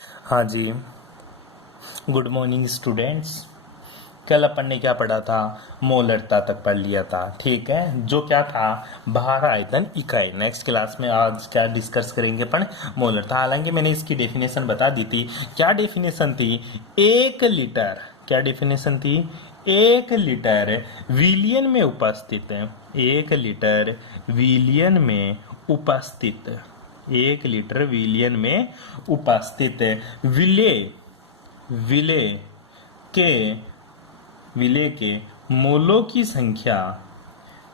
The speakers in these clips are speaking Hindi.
हाँ जी। Good morning students. कल अपन ने क्या पढ़ा था? मोलरता तक पढ़ लिया था, ठीक है। जो क्या था? भार, आयतन, इकाई। नेक्स्ट क्लास में आज क्या डिस्कस करेंगे अपन? मोलरता। हालांकि मैंने इसकी डेफिनेशन बता दी थी। क्या डेफिनेशन थी? 1 लीटर। क्या डेफिनेशन थी? 1 लीटर विलियन में उपस्थित है। 1 लीटर विलियन में उपस्थित। 1 लीटर विलियन में उपस्थित विलेय विलेय के विलेय के मोलों की संख्या।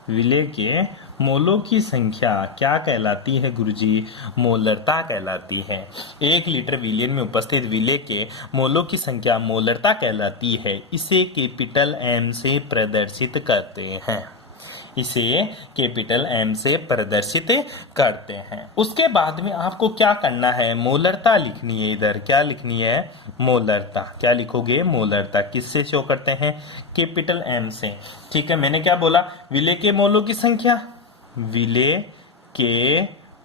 विलेय के मोलों की संख्या क्या कहलाती है गुरुजी? मोलरता कहलाती है। 1 लीटर विलियन में उपस्थित विलेय के मोलों की संख्या मोलरता कहलाती है। इसे कैपिटल एम से प्रदर्शित करते हैं। इसे कैपिटल एम से प्रदर्शित करते हैं। उसके बाद में आपको क्या करना है? मोलरता लिखनी है। इधर क्या लिखनी है? मोलरता। क्या लिखोगे? मोलरता। किससे शो करते हैं? कैपिटल एम से। ठीक है। मैंने क्या बोला? विलेय के मोलों की संख्या। विलेय के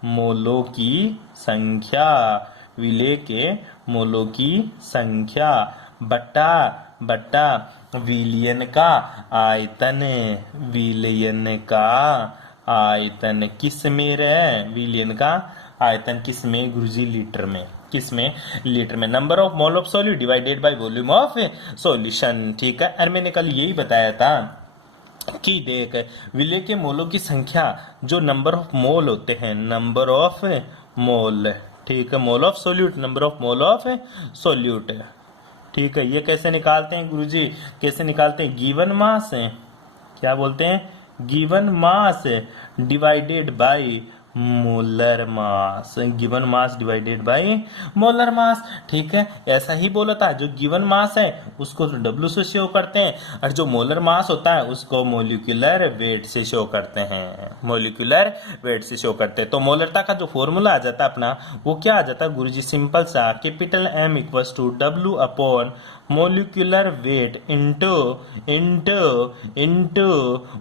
मोलों की संख्या। विलेय के मोलों की संख्या बटा बटा विलियन का आयतन। विलियन का आयतन किस में रहे? विलियन का आयतन किस में गुरुजी? लीटर में। किस में? लीटर में। Number of mole of solute divided by volume of solution. ठीक है। और मैंने कल यही बताया था कि देख, विलेय के मोलों की संख्या, जो नंबर ऑफ मोल होते हैं, नंबर ऑफ मोल, ठीक है, mole of solute, number of mole of solute. ठीक है। ये कैसे निकालते हैं गुरुजी? कैसे निकालते हैं? गिवन मास है, क्या बोलते हैं? Given mass divided by molar mass. Given mass divided by molar mass. ठीक है। ऐसा ही बोला था। जो गिवन मास है उसको डब्ल्यू से शो करते हैं, और जो मोलर मास होता है उसको मोलिकुलर वेट से शो करते हैं। मोलिकुलर वेट से शो करते हैं। तो मोलरता का जो फॉर्मूला आ जाता है अपना, वो क्या आ जाता है गुरुजी? सिंपल सा, capital M equals to W upon molecular weight into into into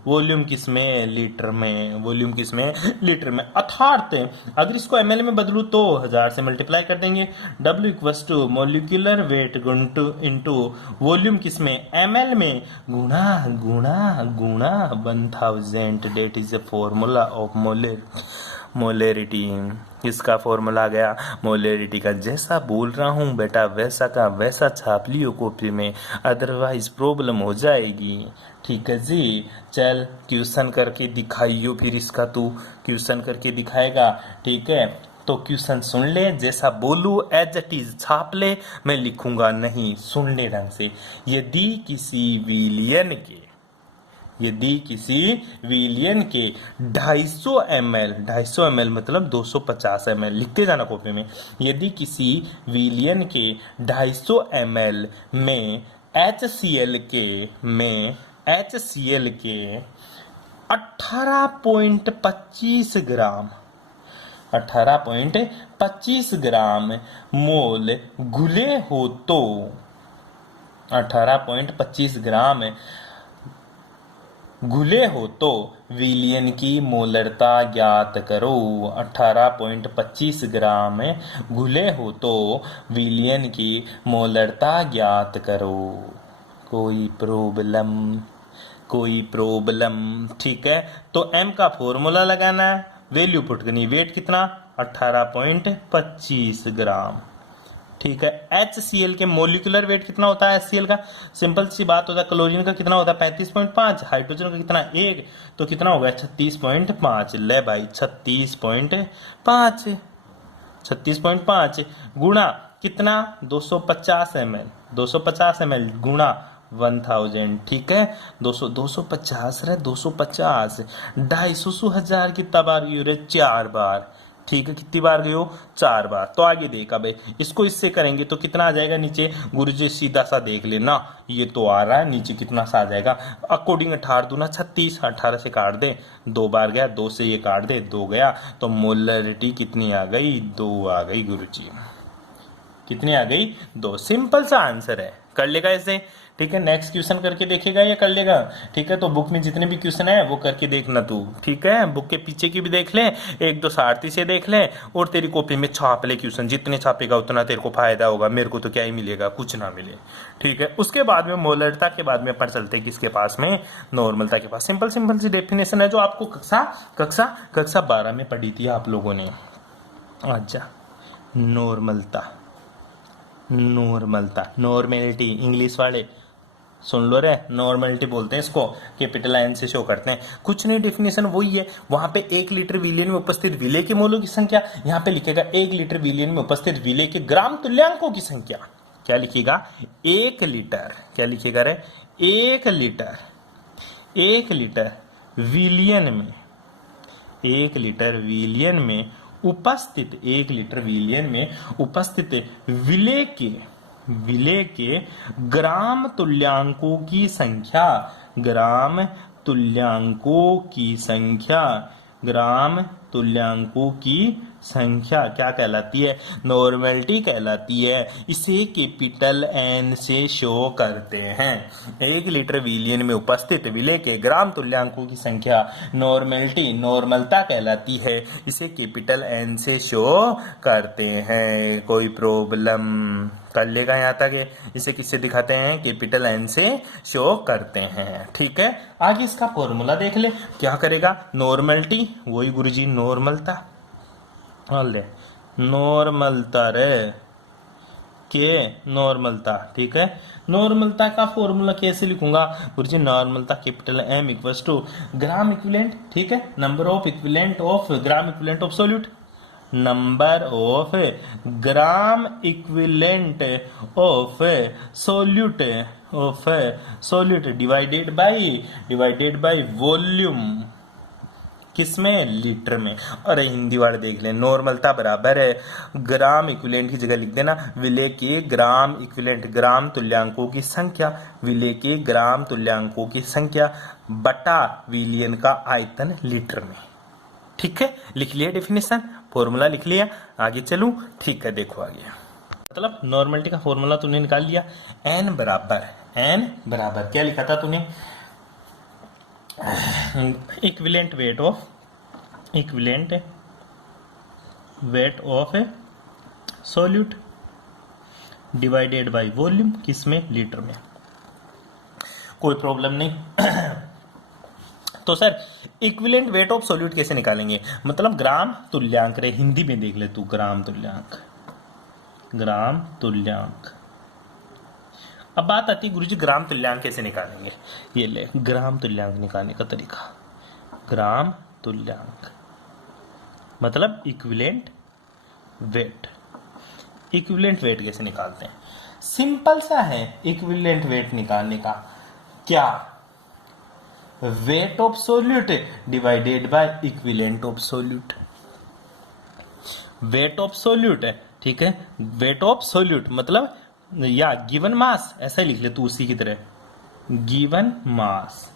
volume किसमें? लीटर में। वॉल्यूम किसमें? लीटर में। अर्थात अगर इसको एमएल में बदलूं तो 1000 से मल्टीप्लाई कर देंगे। W equals to molecular weight into volume किसमें? एमएल में। गुणा गुणा गुणा 1000। That is a formula of molarity. इसका फॉर्मूला आ गया मोलेरिटी का। जैसा बोल रहा हूँ बेटा वैसा का वैसा छाप लियो कॉपी में, अदरवाइज प्रॉब्लम हो जाएगी। ठीक है जी। चल ट्यूशन करके दिखाइयो फिर इसका। तू ट्यूशन करके दिखाएगा, ठीक है? तो क्वेश्चन सुन ले, जैसा बोलू एज इट इज छाप ले, मैं लिखूंगा नहीं। सुन ले ढंग से। यदि किसी विलियन के यदि किसी विलियन के 250 ml, 250 ml मतलब 250 ml, लिख के जाना कॉपी में। यदि किसी विलियन के 250 ml में HCl के 18.25 ग्राम 18.25 ग्राम मोल घुले हो तो 18.25 ग्राम घुले हो तो विलियन की मोलरता ज्ञात करो। 18.25 ग्राम घुले हो तो विलियन की मोलरता ज्ञात करो। कोई प्रॉब्लम? ठीक है। तो m का फॉर्मूला लगाना है, वैल्यू पुट करनी। वेट कितना? 18.25 ग्राम। ठीक है। HCl के मोलिकुलर वेट कितना होता है? HCl का सिंपल सी बात होता है। क्लोरीन का कितना होता है? 35.5। हाइड्रोजन का कितना? 1। तो कितना होगा? 36.5। ले भाई 36.5। 36.5 गुणा कितना? 250 ml। 250 ml गुणा 1000। ठीक है। 250 रहे 250 250 1000 कितना बार गई रे? 4 बार। ठीक है। कितनी बार गई हो? 4 बार। तो आगे देख, अब इसको इससे करेंगे तो कितना आ जाएगा नीचे? गुरुजी सीधा सा देख लेना, ये तो आ रहा है, नीचे कितना सा आ जाएगा? अकॉर्डिंग 18 दूना 36, 18 से काट दे, 2 बार गया, 2 से ये काट दे, 2 गया, तो मोलरिटी कितनी आ गई? 2 आ गई गुरुजी। कितनी आ गई? 2। सिंपल सा आंसर है, कर लेगा ऐसे। ठीक है, नेक्स्ट क्वेश्चन करके देखेगा या कर लेगा? ठीक है, तो बुक में जितने भी क्वेश्चन है वो करके देखना तू। ठीक है, बुक के पीछे की भी देख ले, एक दो सारथी से देख ले, और तेरी कॉपी में छाप ले क्वेश्चन। जितने छापेगा उतना तेरे को फायदा होगा, मेरे को तो क्या ही मिलेगा, कुछ ना मिले। ठीक है, उसके बाद में मोलरता के बाद में अपन चलते हैं किसके पास में? नॉर्मलता के पास। सिंपल सिंपल सी डेफिनेशन है जो आपको कक्षा 12 में पढ़ी थी आप लोगों ने। अच्छा, नॉर्मलता, नॉर्मेलिटी, इंग्लिश वाले सुन लो रे, नॉर्मलिटी बोलते हैं इसको, कैपिटल एन से शो करते हैं। कुछ नहीं, डेफिनेशन वही है। वहां पे 1 लीटर विलियन में उपस्थित विलेय के मोलों की संख्या, यहाँ पे लिखेगा 1 लीटर विलियन में उपस्थित विलेय के ग्राम तुल्यांकों की संख्या। क्या लिखेगा? 1 लीटर, क्या लिखेगा रे? 1 लीटर विलियन में, 1 लीटर विलियन में उपस्थित, 1 लीटर विलियन में उपस्थित विलेय के ग्राम तुल्यांकों की संख्या, ग्राम तुल्यांकों की संख्या, ग्राम तुल्यांकों की संख्या क्या कहलाती है? नॉर्मेलिटी कहलाती है। इसे कैपिटल एन से शो करते हैं। 1 लीटर विलियन में उपस्थित विलेय के ग्राम तुल्यांकों की संख्या नॉर्मेलिटी, नॉर्मलता कहलाती है। इसे कैपिटल एन से शो करते हैं। कोई प्रॉब्लम? कर लेगा यहाँ तक? इसे किससे दिखाते हैं? कैपिटल एन से शो करते हैं। ठीक है, आगे इसका फॉर्मूला देख ले। क्या करेगा? नॉर्मलिटी, वही गुरुजी नॉर्मलता, ले नॉर्मलता रे के नॉर्मलता। ठीक है, नॉर्मलता का फॉर्मूला कैसे लिखूंगा गुरुजी? नॉर्मलता capital M equals to gram equivalent, ठीक है, number of equivalent of gram equivalent of solute, number of gram equivalent of solute divided by volume, किसमें? लीटर में। अरे हिंदी वाले देख लें, नॉर्मलता बराबर है ग्राम इक्विवेलेंट की जगह लिख देना विलेय के ग्राम इक्विवेलेंट, ग्राम तुल्यांकों की संख्या, विलेय के ग्राम तुल्यांकों की संख्या बटा विलियन का आयतन लीटर में। ठीक है, लिख लिया डेफिनेशन, फॉर्मूला लिख लिया। आगे चलूं? ठीक है, देखो आगे, मतलब नॉर्मलिटी का फॉर्मूला तूने निकाल लिया। एन बराबर क्या लिखा था तूने? Equivalent weight of solute divided by volume, किसमें? लीटर में। कोई प्रॉब्लम नहीं। तो sir equivalent weight of solute कैसे निकालेंगे? मतलब ग्राम तुल्यांक रे, हिंदी में देख ले तू, ग्राम तुल्यांक। अब बात आती है गुरुजी ग्राम तुल्यांक कैसे निकालेंगे? ये ले ग्राम तुल्यांक निकालने का तरीका। ग्राम तुल्यांक मतलब इक्विवेलेंट वेट कैसे निकालते हैं? सिंपल सा है इक्विवेलेंट वेट निकालने का। क्या? Weight of solute divided by equivalent of solute. Weight of solute है, ठीक है, वेट ऑफ सॉल्यूट मतलब या गिवन मास, ऐसा लिख ले तू उसी की तरह, given mass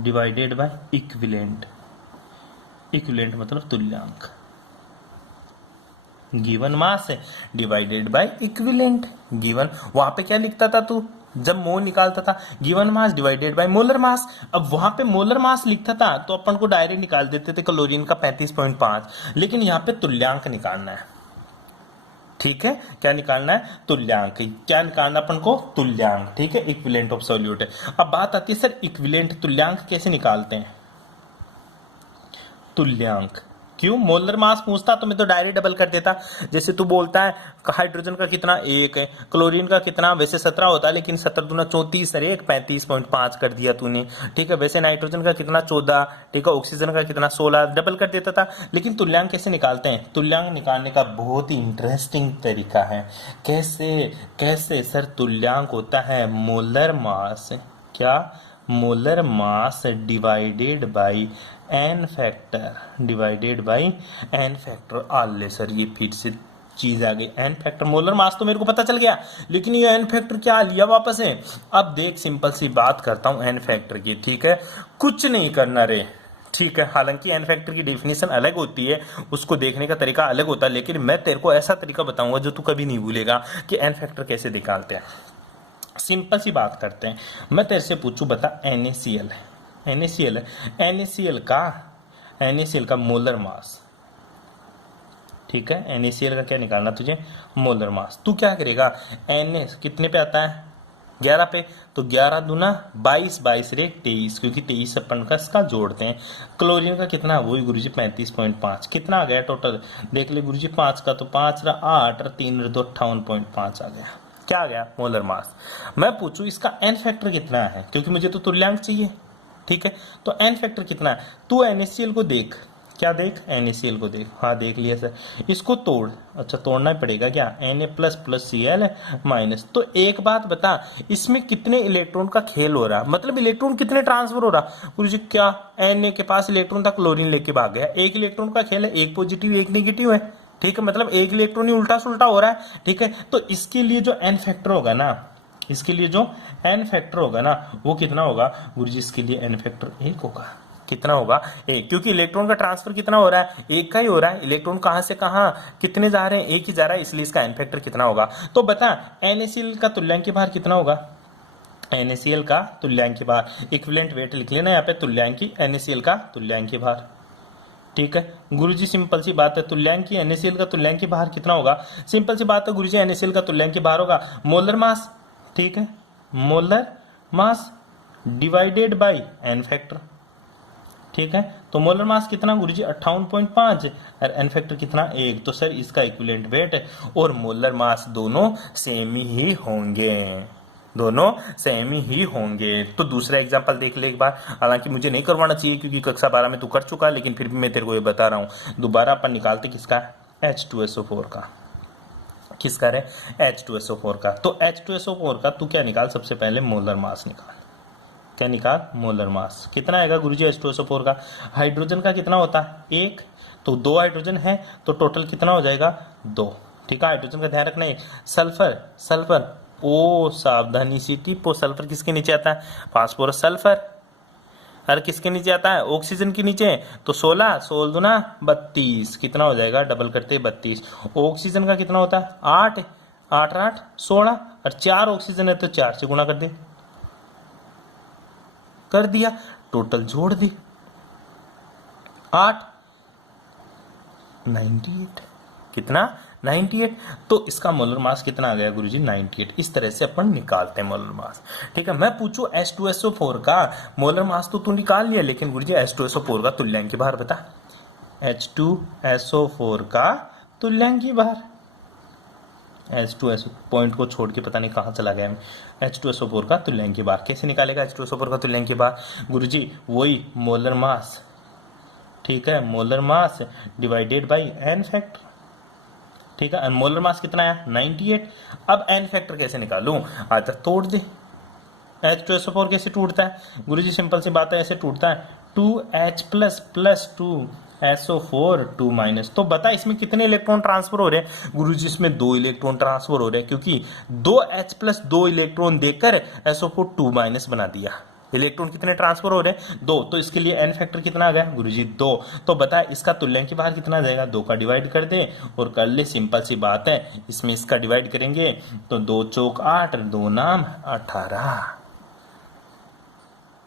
divided by equivalent मतलब तुल्यांक। गिवन मास है डिवाइडेड बाय इक्विवेलेंट। गिवन, वहां पे क्या लिखता था तू जब मोल निकालता था? Given mass divided by molar mass. अब वहां पे मोलर मास लिखता था तो अपन को डायरेक्ट निकाल देते थे क्लोरीन का 35.5, लेकिन यहाँ पे तुल्यांक निकालना है। ठीक है, क्या निकालना है? तुल्यांक। क्या निकालना अपन को? तुल्यांक। ठीक है, इक्विवेलेंट ऑफ सॉल्यूट है। अब बात आती है सर इक्विवेलेंट तुल्यांक कैसे निकालते हैं? तुल्यांक क्यों? मोलर मास पूछता तो मैं तो डायरेक्ट डबल कर देता। जैसे तू बोलता है हाइड्रोजन का कितना? 1 है। क्लोरीन का कितना? वैसे 17 होता है, लेकिन 17 दूना 34 है, 35.5 कर दिया तूने। ठीक है, वैसे नाइट्रोजन का कितना? 14। ठीक है, ऑक्सीजन का कितना? 16। डबल कर देता था। लेकिन तुल्यांक कैसे निकालते हैं? तुल्यांक निकालने का बहुत ही इंटरेस्टिंग तरीका है। कैसे सर? तुल्यांक होता है मोलर मास। क्या? Molar mass divided by N factor. आले सर ये फिर से चीज आ गई, एन फैक्टर। मोलर मास तो मेरे को पता चल गया, लेकिन ये एन फैक्टर क्या लिया वापस है? अब देख सिंपल सी बात करता हूं एन फैक्टर की। ठीक है, कुछ नहीं करना रे। ठीक है, हालांकि एन फैक्टर की डेफिनेशन अलग होती है, उसको देखने का तरीका अलग होता है, लेकिन मैं तेरे को ऐसा तरीका बताऊंगा जो तू कभी नहीं भूलेगा कि एन फैक्टर कैसे निकालते हैं। सिंपल सी बात करते हैं, मैं तेरे से पूछूं बता NaCl है, NaCl है, NaCl का मोलर मास, ठीक है, NaCl का क्या निकालना तुझे, मोलर मास। तू क्या करेगा, Na कितने पे आता है, 11 पे, तो 11 दूना 22, 22 रे 23, क्योंकि 23 अपन का इसका जोड़ते हैं। क्लोरीन का कितना, वही गुरुजी 35.5, कितना आ गया टोटल, देख ले गुरुजी, 5 का तो 5 रहा 8 और 3 रहा 2, 58.5 आ गया। क्या आ गया, मोलर मास। मैं पूछूं इसका एन फैक्टर कितना है, क्योंकि मुझे तो तुल्यांक चाहिए, ठीक है, तो एन फैक्टर कितना है। तू NaCl को देख, क्या देख, NaCl को देख, हाँ देख लिया सर, इसको तोड़, अच्छा तोड़ना ही पड़ेगा क्या, Na plus plus Cl minus. तो एक बात बता, इसमें कितने इलेक्ट्रॉन का खेल हो रहा, मतलब इलेक्ट्रॉन कितने ट्रांसफर हो रहा, गुरुजी क्या, Na के पास इलेक्ट्रॉन था, क्लोरीन लेके भाग गया, एक इलेक्ट्रॉन का खेल है, एक पॉजिटिव एक नेगेटिव है, ठीक है, मतलब एक इलेक्ट्रॉन ही उल्टा सुल्टा हो रहा है, ठीक है, तो इसके लिए जो एन फैक्टर होगा ना, इसके लिए जो एन फैक्टर होगा ना, वो कितना होगा गुरुजी, इसके लिए एन फैक्टर 1 होगा, कितना होगा, 1, क्योंकि इलेक्ट्रॉन का ट्रांसफर कितना हो रहा है, 1 का ही हो रहा है, इलेक्ट्रॉन कहां से कहां कितने जा रहे हैं, 1 ही जा रहा है, इसलिए इसका एन फैक्टर कितना होगा। तो बता NaCl का तुल्यांकी भार कितना होगा, NaCl का तुल्यांकी भार, इक्विवेलेंट वेट लिख लेना यहाँ पे, तुल्यांकी NaCl का तुल्यांकी भार, ठीक है गुरुजी, सिंपल सी बात है, तुल्यांकी NaCl का तुल्यांकी भार कितना होगा, सिंपल सी बात है गुरुजी, NaCl का तुल्यांकी भार होगा मोलर मास, ठीक है, molar mass divided by N factor, ठीक है, तो मोलर मास कितना गुरुजी 58.5 और एन फैक्टर कितना 1, तो सर इसका इक्विवेलेंट वेट और मोलर मास दोनों सेम ही होंगे, दोनों सेम ही होंगे। तो दूसरा एग्जांपल देख ले एक बार, हालांकि मुझे नहीं करवाना चाहिए क्योंकि कक्षा 12 में तू कर चुका, लेकिन फिर भी मैं तेरे को ये बता रहा हूं, दोबारा अपन निकालते किसका, H2SO4 का, किसका रे, H2SO4 का। तो H2SO4 का तू क्या निकाल, सबसे पहले मोलर मास निकाल, क्या निकाल, मोलर मास कितना आएगा गुरुजी H2SO4 का, हाइड्रोजन का कितना होता है 1, तो 2 हाइड्रोजन है, तो टोटल कितना हो जाएगा 2, ठीक है, हाइड्रोजन का ध्यान रखना है। सल्फर, सल्फर ओ सावधानी सी टिप, सल्फर किसके नीचे आता है, फास्फोरस सल्फर, और किसके नीचे आता है, ऑक्सीजन के नीचे, तो 16, 16 दूना 32, कितना हो जाएगा, डबल करते 32, ऑक्सीजन का कितना होता है 8, 8 8 16, और 4 ऑक्सीजन है तो 4 से गुणा कर दे, कर दिया, टोटल जोड़ दी 8, 98, कितना 98, तो इसका मोलर मास कितना आ गया गुरुजी 98। इस तरह से अपन निकालते हैं मोलर मास, ठीक है। मैं पूछूं H2SO4 का मोलर मास तो तू निकाल लिया, लेकिन गुरुजी H2SO4 का तुल्यांकी भार बता, H2SO4 का तुल्यांकी भार, H2SO पॉइंट को छोड़ के पता नहीं कहां चला गया मैं, H2SO4 का तुल्यांकी भार कैसे निकालेगा, H2SO4 का तुल्यांकी भार गुरुजी वही मोलर मास, ठीक है, molar mass divided by N factor, ठीक है, मोलर मास कितना है 98। अब एन फैक्टर कैसे निकालूं, आधा तोड़ दे, H2SO4 कैसे टूटता है गुरुजी, सिंपल सी बात है, ऐसे टूटता है 2H plus plus 2SO4 2 minus. तो बता इसमें कितने इलेक्ट्रॉन ट्रांसफर हो रहे हैं गुरुजी, इसमें 2 इलेक्ट्रॉन ट्रांसफर हो रहे हैं, क्योंकि 2H प्लस 2 इलेक्ट्रॉन देकर SO4 2 माइनस बना दिया। इलेक्ट्रॉन कितने ट्रांसफर हो रहे हैं 2, तो इसके लिए एन फैक्टर कितना आ गया गुरुजी 2। तो बता इसका तुल्यांकी भार कितना आ जाएगा, 2 का डिवाइड कर दे और कर ले, सिंपल सी बात है, इसमें इसका डिवाइड करेंगे तो 2 चौक 8, 2 नाम 18,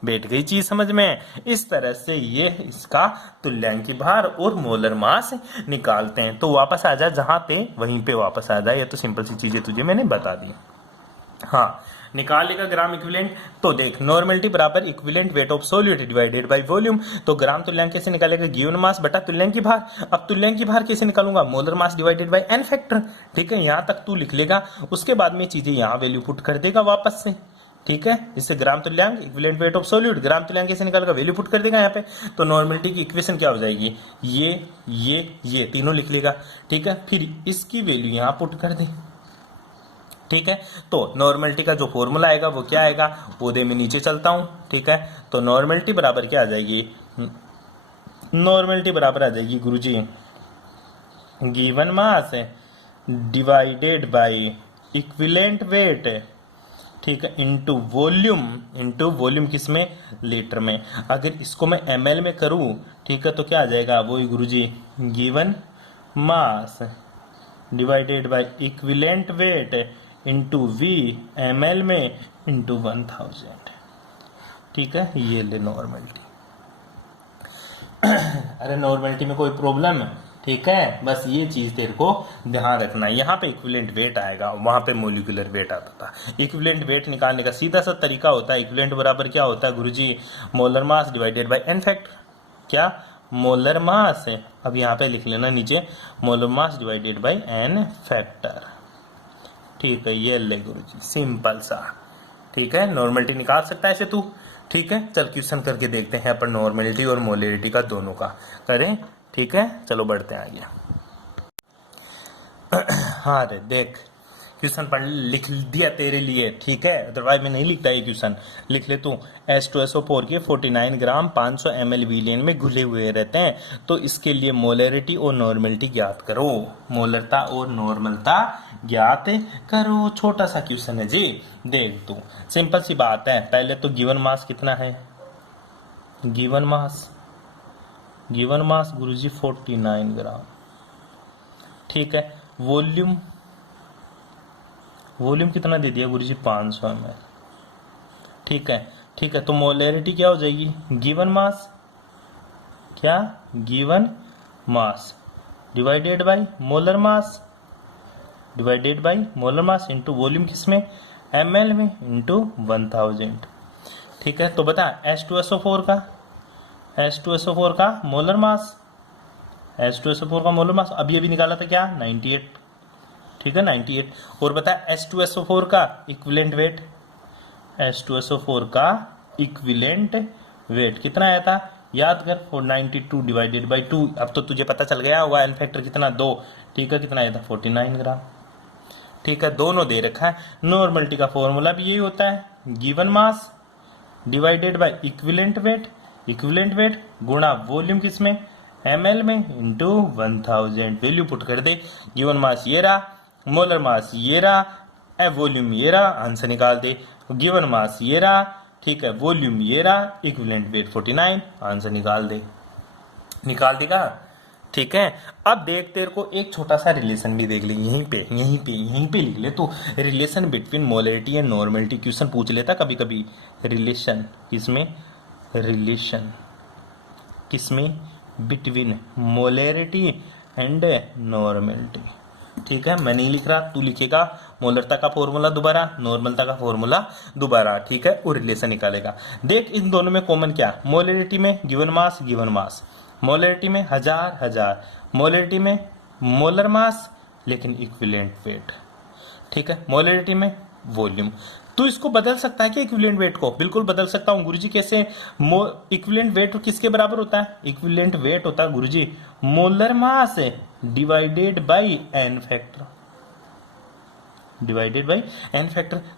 बैठ गई चीज समझ में। इस तरह से ये इसका तुल्यांकी भार और मोलर मास निकालते हैं। तो वापस आ जा जहां थे वहीं पे वापस आ जाए, ये तो सिंपल सी चीजें तुझे मैंने बता दी। हाँ, निकालेगा ग्राम इक्विवेलेंट, तो देख नॉर्मलिटी बराबर equivalent weight of solute divided by volume, तो ग्राम तुल्यांक कैसे निकालेगा, गिवन मास बटा तुल्यांकी भार। अब तुल्यांकी भार कैसे निकालूंगा, molar mass divided by N factor, ठीक है, यहां तक तू लिख लेगा, उसके बाद में चीजें यहां वैल्यू पुट कर देगा वापस से, ठीक है। इससे ग्राम तुल्यांक इक्विवेलेंट वेट ऑफ सॉल्यूट, ग्राम तुल्यांक कैसे निकालेगा, वैल्यू पुट कर देगा यहाँ पे, तो नॉर्मलिटी की इक्वेशन क्या हो जाएगी, ये तीनों लिख लेगा, ठीक है, फिर इसकी वैल्यू यहां पुट कर दे, ठीक है। तो नॉर्मलिटी का जो फॉर्मूला आएगा वो क्या आएगा, वो दे मैं नीचे चलता हूं, ठीक है। तो नॉर्मलिटी बराबर क्या आ जाएगी, नॉर्मलिटी बराबर आ जाएगी गुरुजी given mass divided by equivalent weight, ठीक है, इनटू वॉल्यूम किसमें, लीटर में। अगर इसको मैं ml में करूं, ठीक है, तो क्या आ जाएगा, वो गुरुजी given mass divided by equivalent weight into V ml में इंटू 1000। ठीक है, ये ले नॉर्मलिटी। अरे नॉर्मलिटी में कोई प्रॉब्लम है? ठीक है, बस ये चीज तेरे को ध्यान रखना है। यहाँ पे इक्विवेलेंट वेट आएगा, वहां पे मोलिकुलर वेट आता था। इक्विवेलेंट वेट निकालने का सीधा सा तरीका होता है, इक्विवेलेंट बराबर क्या होता है गुरुजी? Molar mass divided by N factor. क्या? मोलर मास है। अब यहाँ पे लिख लेना नीचे, molar mass divided by N factor. ठीक है, ये ले गुरुजी, सिंपल सा। ठीक है, नॉर्मलिटी निकाल सकता है ऐसे तू। ठीक है, चल क्वेश्चन करके देखते हैं अपन नॉर्मलिटी और मोलरिटी का दोनों का करें। ठीक है, चलो बढ़ते हैं आगे। हाँ रे देख, क्वेश्चन पढ़ लिख दिया तेरे लिए। ठीक है, अदरवाइज मैं नहीं लिखता ये क्वेश्चन। लिख ले तू, H2SO4 के 49 ग्राम 500 ml विलियन में घुले हुए रहते हैं, तो इसके लिए मोलरिटी और नॉर्मलिटी ज्ञात करो। मोलरता और नॉर्मलता ज्ञात करो। छोटा सा क्वेश्चन है जी, देख तू, सिंपल सी बात है। पहले तो गिवन मास कितना है? गिवन मास गुरुजी 49 ग्राम। ठीक है, वॉल्यूम कितना दे दिया गुरुजी? 500 ml। ठीक है, तो मोलरिटी क्या हो जाएगी? गिवन मास, क्या? Given mass divided by molar mass, into volume किसमें? ml में, इंटू 1000। ठीक है, तो बता H2SO4 का मोलर मास, अभी अभी निकाला था क्या? 98। ठीक है, 98। और बता H2SO4 का इक्विवेलेंट वेट, कितना आया था? याद कर, 492 डिवाइडेड बाई 2। अब तो तुझे पता चल गया होगा एन फैक्टर कितना? 2। ठीक है, कितना आया था? 49 ग्राम। ठीक है, दोनों दे रखा है। नॉर्मलिटी का फॉर्मूला भी यही होता है, given mass divided by equivalent wait गुणा वॉल्यूम किसमें? ml में, इंटू 1000। वैल्यू पुट कर दे। गिवन मास ये रहा, मोलर मास ये रहा, वॉल्यूम ये रहा, आंसर निकाल दे। गिवन मास ये रहा, ठीक है, वॉल्यूम ये रहा, इक्विवेलेंट वेट 49, आंसर निकाल देगा। ठीक है, अब देख तेरे को एक छोटा सा रिलेशन भी देख ले, यहीं पे लिख ले तो, relation between molarity and normality. Question पूछ लेता कभी कभी, रिलेशन किसमें? Between molarity and normality. ठीक है, मैं नहीं लिख रहा, तू लिखेगा। मोलरता का फॉर्मूला दोबारा, नॉर्मलता का फॉर्मूला दोबारा। ठीक है, और रिलेशन निकालेगा। देख इन दोनों में कॉमन क्या? मोलरिटी में गिवन मास, मोलरिटी में हजार, मोलरिटी में मोलर मास, लेकिन इक्विवेलेंट वेट। ठीक है, मोलरिटी में वॉल्यूम। तो इसको बदल सकता है क्या इक्विवेलेंट वेट को? बिल्कुल बदल सकता हूं गुरुजी। कैसे? इक्विवेलेंट वेट किसके बराबर होता है? इक्विवेलेंट वेट होता है गुरुजी molar mass divided by N factor.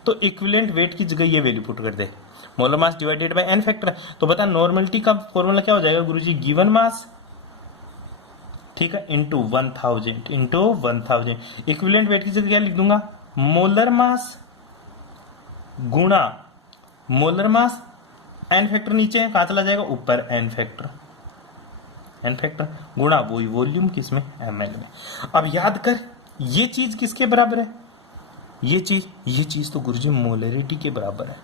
तो इक्विवेलेंट वेट की जगह ये वैल्यू पुट कर दे, molar mass divided by N factor. तो बता नॉर्मलिटी का फॉर्मूला क्या हो जाएगा गुरुजी? गिवन मास, ठीक है, इंटू 1000। इक्विवेलेंट वेट की जगह क्या लिख दूंगा? मोलर मास गुणा मोलर मास, एन फैक्टर नीचे कहां चला जाएगा? ऊपर, एन फैक्टर गुणा वही वॉल्यूम किसमें? ml में। अब याद कर, ये चीज किसके बराबर है? ये चीज तो गुरुजी मोलरिटी के बराबर है।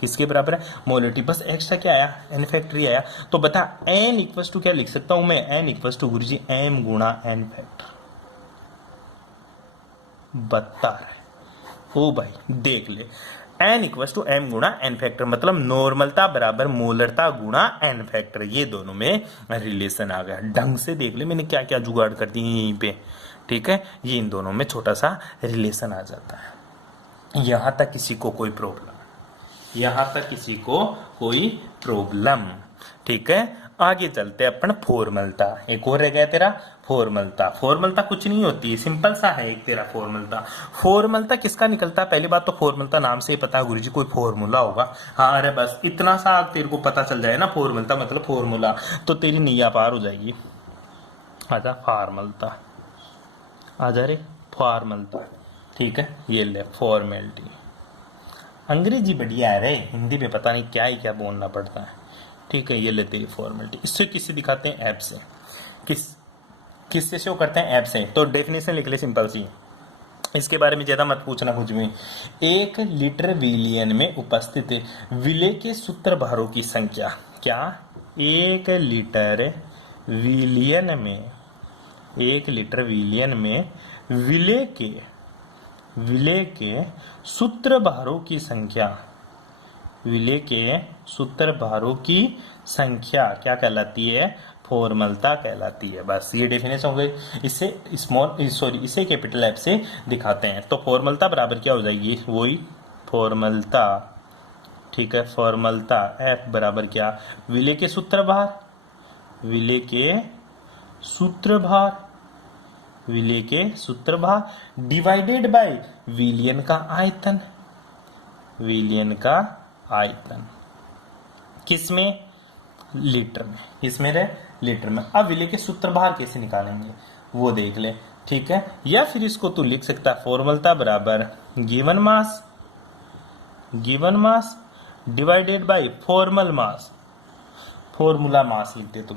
किसके बराबर है? मोलरिटी। बस एक्स्ट्रा क्या आया? एन फैक्टर ही आया। तो बता एन इक्वल्स टू क्या लिख सकता हूं मैं? एन इक्वल्स टू गुरुजी एम गुणा एन फैक्टर। बता रहे ओ भाई, देख ले, एन इक्वल्स टू एम गुणा एन फैक्टर, मतलब नॉर्मलता बराबर मोलरता गुणा एन फैक्टर। ये दोनों में रिलेशन आ गया। ढंग से देख ले मैंने क्या क्या जुगाड़ कर दी यहीं पे। ठीक है, ये इन दोनों में छोटा सा रिलेशन आ जाता है। यहां तक किसी को कोई प्रॉब्लम? ठीक है, आगे चलते अपन फॉर्मलता। एक और रह गया तेरा फॉर्मलता कुछ नहीं होती, सिंपल सा है एक तेरा फॉर्मलता किसका निकलता है? पहली बात तो फॉर्मलता नाम से ही पता है गुरुजी कोई फॉर्मूला होगा। हाँ, अरे बस इतना सा तेरे को पता चल जाए ना, फॉर्मलता मतलब फॉर्मूला, तो तेरी नैया पार हो जाएगी। आजा फॉर्मलता, आजा रे फॉर्मलता। ठीक है, ये ले फॉर्मेलिटी। अंग्रेजी बढ़िया है रे, हिंदी में पता नहीं क्या ही क्या बोलना पड़ता है। ठीक है, ये लेते हैं फॉर्मेलिटी। इससे किससे दिखाते हैं? ऐप से। किससे शो करते हैं? ऐप से। तो डेफिनेशन लिख ले सिंपल सी, इसके बारे में ज्यादा मत पूछना कुछ भी। 1 लीटर विलियन में उपस्थित विलेय के सूत्रभारों की संख्या। क्या? 1 लीटर विलियन में 1 लीटर विलियन में विलेय के सूत्रभारों की संख्या। विलेय के सूत्रभारों की संख्या क्या कहलाती है? फॉर्मलता कहलाती है। बस ये डेफिनेशन हो गई। इसे कैपिटल एफ से दिखाते हैं तो फॉर्मलता बराबर क्या हो जाएगी? वही फॉर्मलता, ठीक है। फॉर्मलता एफ बराबर क्या? विलेय के सूत्रभार, विलेय के सूत्रभार डिवाइडेड बाय विलियन का आयतन, विलियन का आयतन किसमें? लीटर में। किसमें रे? लीटर में। अब विलेय के सूत्रभार कैसे निकालेंगे वो देख ले, ठीक है। या फिर इसको तू लिख सकता है फॉर्मलता बराबर given mass divided bye formal मास। फॉर्मूला मास लिख दे तुम,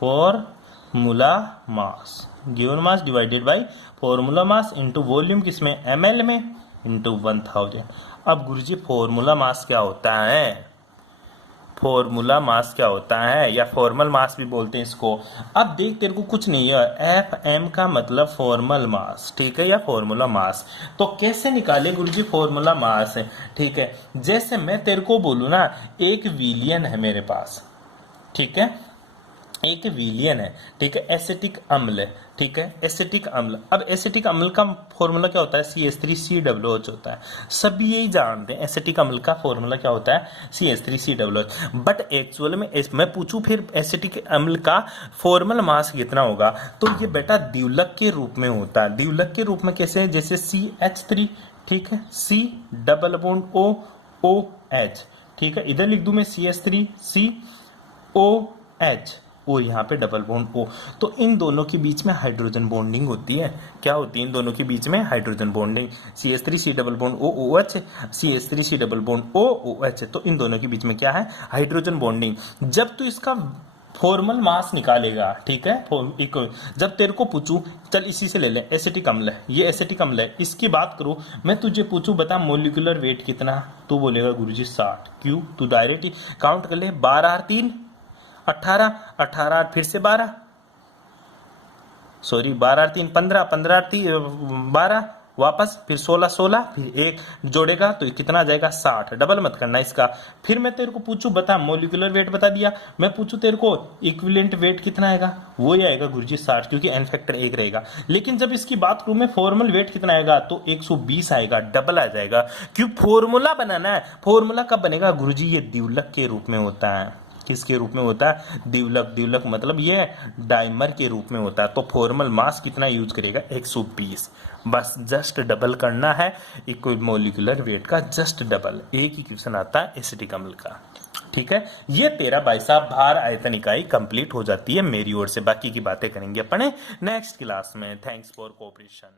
formula mass, given mass divided by formula mass into volume किसमें? ml में इनटू 1000। अब गुरुजी फॉर्मूला मास क्या होता है? फॉर्मूला मास क्या होता है, या फॉर्मल मास भी बोलते हैं इसको। अब देख तेरे को कुछ नहीं है, एफ एम का मतलब फॉर्मल मास, ठीक है, या फॉर्मूला मास। तो कैसे निकाले गुरुजी फॉर्मूला मास? ठीक है, जैसे मैं तेरे को बोलूं ना, 1 विलियन है मेरे पास, ठीक है, 1 विलियन है, ठीक है, एसिटिक अम्ल, ठीक है, एसिटिक अम्ल। अब एसिटिक अम्ल का फॉर्मूला क्या होता है? CH3COOH होता है। सभी यही जानते हैं एसिटिक अम्ल का फॉर्मूला क्या होता है? CH3COOH। बट एक्चुअल में मैं पूछूं फिर एसिटिक अम्ल का फॉर्मल मास कितना होगा, तो ये बेटा द्विलक के रूप में होता है। द्विलक के रूप में कैसे? जैसे CH3, ठीक है, C++OOH, ठीक है, इधर लिख दूं मैं CH3COH और यहाँ पे डबल बॉन्ड O। तो इन दोनों के बीच में हाइड्रोजन बॉन्डिंग होती है। क्या होती है इन दोनों के बीच में? Hydrogen bonding. CH3C double bond OOH, CH3C double bond OOH। तो इन दोनों के बीच में क्या है? Hydrogen bonding. जब तू इसका फॉर्मल मास निकालेगा, ठीक है, जब तेरे को पूछूं, चल इसी से ले ले, एसिटिक अम्ल है, ये एसिटिक अम्ल है, इसकी बात करूं, मैं तुझे पूछूं बता मोलिकुलर वेट कितना, तू बोलेगा गुरुजी 60। क्यों? तू डायरेक्ट ही काउंट कर ले, 12 और 3 18, 18 फिर से 12, सॉरी 12 और 3 15, 15 और 3 12, वापस फिर 16 16, फिर एक जोड़ेगा तो कितना आ जाएगा? 60। डबल मत करना इसका। फिर मैं तेरे को पूछूं बता मोलिकुलर वेट बता दिया, मैं पूछूं तेरे को इक्विवेलेंट वेट कितना आएगा, वो ही आएगा गुरुजी 60, क्योंकि एन फैक्टर 1 रहेगा। लेकिन जब इसकी बात करूं मैं फॉर्मल वेट कितना आएगा, तो 120 आएगा, डबल आ जाएगा। क्यों? फॉर्मूला बनाना है। फॉर्मूला कब बनेगा गुरुजी? ये द्विलक के रूप में होता है। किसके रूप में होता है? द्विलक। द्विलक मतलब ये डाइमर के रूप में होता है। तो फॉर्मल मास कितना यूज करेगा? 120। बस जस्ट डबल करना है मोलिकुलर वेट का, जस्ट डबल। एक ही क्वेश्चन आता है एसिटिक अम्ल का, ठीक है। ये तेरा भाई साहब भार आयतन इकाई कंप्लीट हो जाती है मेरी ओर से। बाकी की बातें करेंगे अपने नेक्स्ट क्लास में। Thanks for cooperation.